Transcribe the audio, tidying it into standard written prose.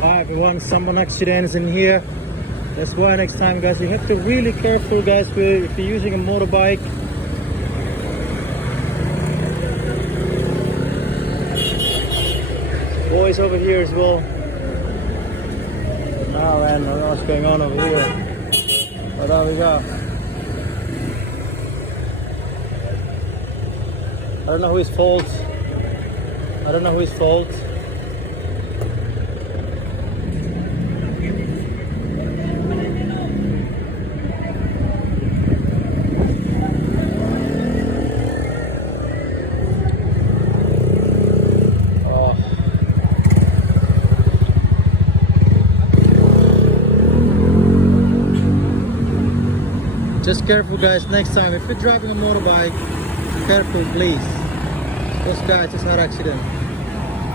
Hi everyone, someone accidents in here. That's why next time, guys, you have to really careful, guys, if you're using a motorbike. Boys over here as well. Oh man, what's going on over here? But there we go. I don't know whose fault. I don't know whose fault. Just careful, guys, next time if you're driving a motorbike, careful please. Those guys just had an accident.